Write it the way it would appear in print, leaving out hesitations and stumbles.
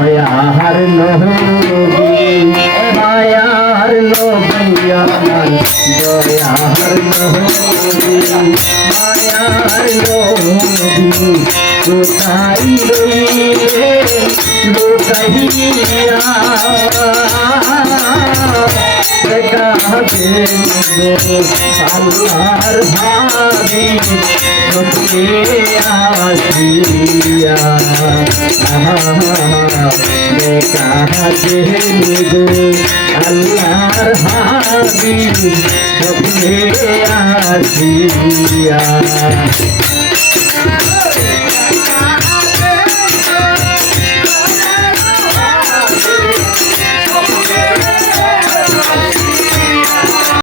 দয়ার নবী মায়ার নবী আমার দয়ার নবী মায়ার নবী কোথায় রইলে লুকাইয়া আল্লাহর ভাবি আসিয়া আল্লাহর ভাবি আসিয়া